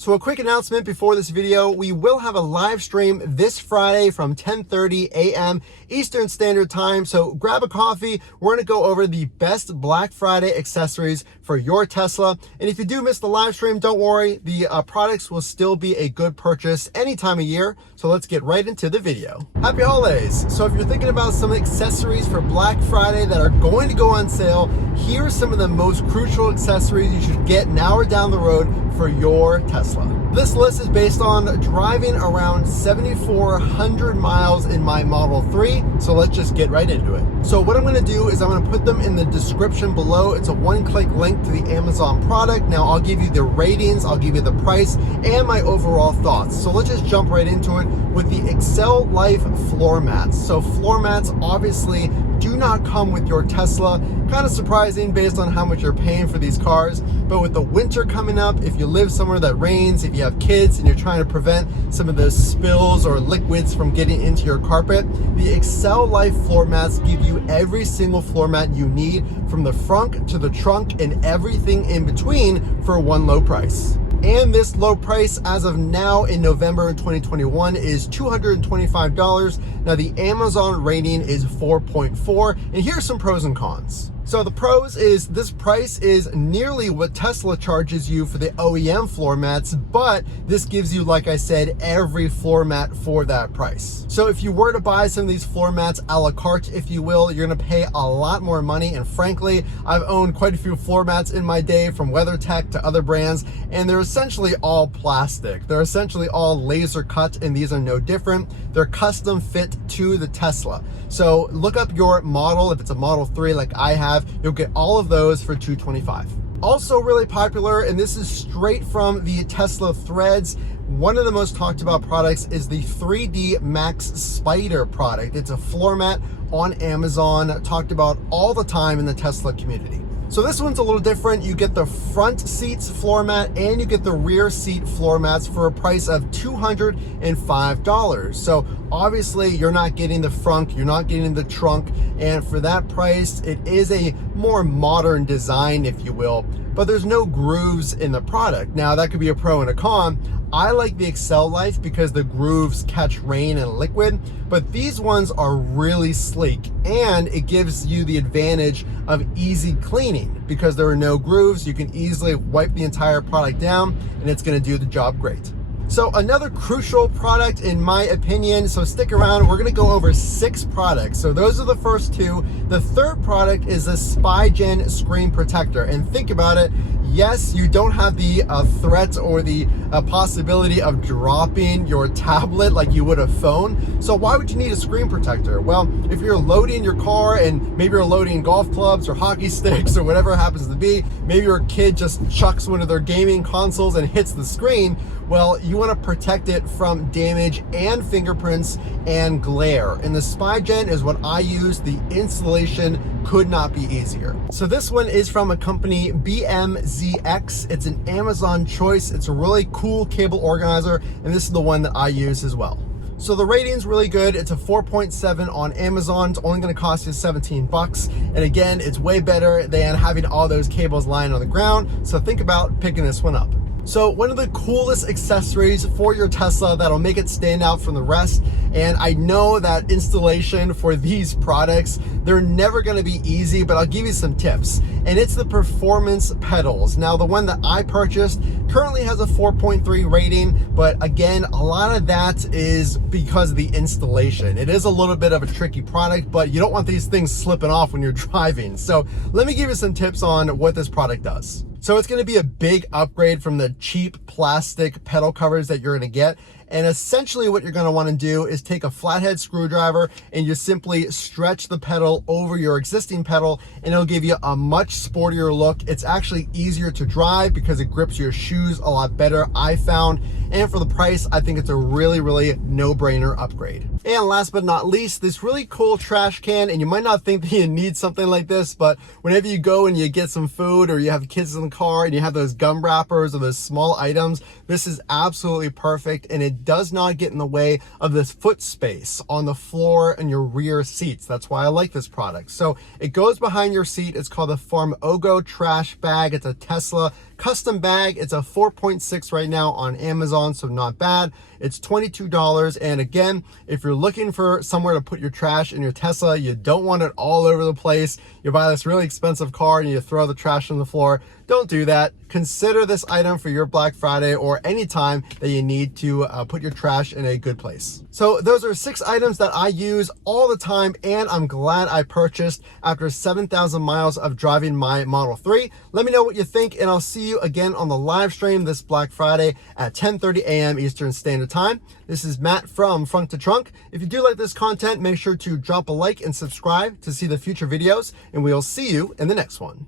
So a quick announcement before this video, we will have a live stream this Friday from 10:30 a.m. Eastern Standard Time. So grab a coffee. We're going to go over the best Black Friday accessories for your Tesla. And if you do miss the live stream, don't worry. The products will still be a good purchase any time of year. So let's get right into the video. Happy holidays. So if you're thinking about some accessories for Black Friday that are going to go on sale, here are some of the most crucial accessories you should get now or down the road for your Tesla. This list is based on driving around 7,400 miles in my Model 3, so let's just get right into it. So what I'm going to do is I'm going to put them in the description below. It's a one-click link to the Amazon product. Now I'll give you the ratings, I'll give you the price, and my overall thoughts. So let's just jump right into it with the Excel Life floor mats. So floor mats obviously do not come with your Tesla. Kind of surprising based on how much you're paying for these cars, but with the winter coming up, if you live somewhere that rains, if you have kids and you're trying to prevent some of those spills or liquids from getting into your carpet, the Excel Life floor mats give you every single floor mat you need from the front to the trunk and everything in between for one low price. And this low price as of now in November 2021 is $225. Now the Amazon rating is 4.4, and here's some pros and cons. So the pros is this price is nearly what Tesla charges you for the OEM floor mats, but this gives you, like I said, every floor mat for that price. So if you were to buy some of these floor mats a la carte, if you will, you're gonna pay a lot more money. And frankly, I've owned quite a few floor mats in my day from WeatherTech to other brands, and they're essentially all plastic. They're essentially all laser cut, and these are no different. They're custom fit to the Tesla. So look up your model. If it's a Model 3 like I have, you'll get all of those for $225. Also really popular, and this is straight from the Tesla threads, one of the most talked about products is the 3D Max Spider product. It's a floor mat on Amazon, talked about all the time in the Tesla community. So this one's a little different. You get the front seats floor mat and you get the rear seat floor mats for a price of $205. So obviously you're not getting the front, you're not getting the trunk, and for that price, it is a more modern design, if you will, but there's no grooves in the product. Now that could be a pro and a con. I like the Excel Life because the grooves catch rain and liquid, but these ones are really sleek and it gives you the advantage of easy cleaning because there are no grooves. You can easily wipe the entire product down and it's going to do the job great. So another crucial product in my opinion, so stick around, we're gonna go over 6 products. So those are the first 2. The third product is the SpyGen screen protector. And think about it, yes, you don't have the threat or the possibility of dropping your tablet like you would a phone. So why would you need a screen protector? Well, if you're loading your car and maybe you're loading golf clubs or hockey sticks or whatever it happens to be, maybe your kid just chucks one of their gaming consoles and hits the screen, well, you want to protect it from damage and fingerprints and glare. And the SpyGen is what I use. The installation could not be easier. So this one is from a company, BMZX. It's an Amazon choice. It's a really cool cable organizer, and this is the one that I use as well. So the rating's really good. It's a 4.7 on Amazon. It's only gonna cost you 17 bucks. And again, it's way better than having all those cables lying on the ground. So think about picking this one up. So one of the coolest accessories for your Tesla that'll make it stand out from the rest, and I know that installation for these products, they're never gonna be easy, but I'll give you some tips. And it's the performance pedals. Now the one that I purchased currently has a 4.3 rating, but again, a lot of that is because of the installation. It is a little bit of a tricky product, but you don't want these things slipping off when you're driving. So let me give you some tips on what this product does. So it's going to be a big upgrade from the cheap plastic pedal covers that you're going to get. And essentially what you're going to want to do is take a flathead screwdriver and you simply stretch the pedal over your existing pedal and it'll give you a much sportier look. It's actually easier to drive because it grips your shoes a lot better, I found. And for the price, I think it's a really, really no-brainer upgrade. And last but not least, this really cool trash can. And you might not think that you need something like this, but whenever you go and you get some food or you have kids in the car and you have those gum wrappers or those small items, this is absolutely perfect. And it does not get in the way of this foot space on the floor and your rear seats. That's why I like this product. So it goes behind your seat. It's called the Farmogo trash bag. It's a Tesla Custom bag, it's a 4.6 right now on Amazon, so not bad. It's $22. And again, if you're looking for somewhere to put your trash in your Tesla, you don't want it all over the place. You buy this really expensive car and you throw the trash on the floor. Don't do that. Consider this item for your Black Friday or any time that you need to put your trash in a good place. So those are 6 items that I use all the time, and I'm glad I purchased after 7,000 miles of driving my Model 3. Let me know what you think, and I'll see you again on the live stream this Black Friday at 10:30 a.m. Eastern Standard Time. This is Matt from Frunk to Trunk. If you do like this content, make sure to drop a like and subscribe to see the future videos, and we'll see you in the next one.